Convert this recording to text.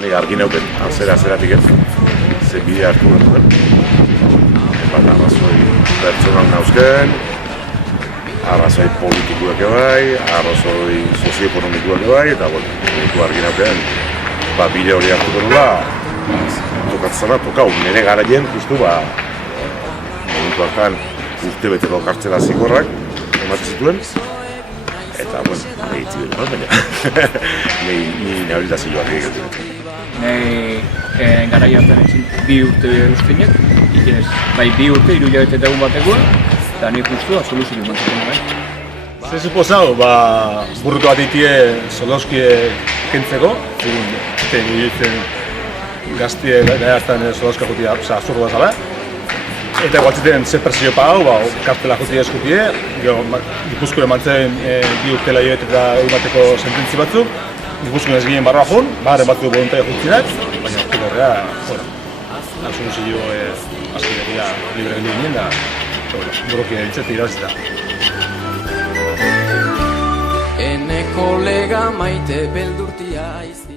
nik argi neuken, azeratik ez, ze bide hartu behar bat arrazoi pertsonal nauzken, arrazoi politikoak bai, arrazoi sozioekonomikoak bai, eta nik argi neuken, bide hori hartuko nula, tokatzena tokau, nire garaien, justu, momentu hartan urtebeteko kartzela zigorrak ematen zituen, eta, nahi itzi dut, baina, nahi nahabilitazioak egiten. Nahi garai hartan ezin 2 urte ustenek, bai 2 urte, 3 hilabete eta egun batekoa, eta nahi justu soluzio emantzuten bai. Ze suposau, burruko bat ditie Soloskie kentzeko, gaztie gara hartan Soloska jutia azurroa zala, eta guatziten ze presio pagau, kartela jutia eskutie, Gipuzkoa emantzen 2 urte hilabete eta egun bateko sententzi batzuk, Gipuzkoan ez ginen barroa joan, barren batzuk voluntario juntzinak, baina urteko horrea, absoluzio azkidekia libre ginen da, burroki ditzete irabazita. Ene kolega maite beldurtia izi.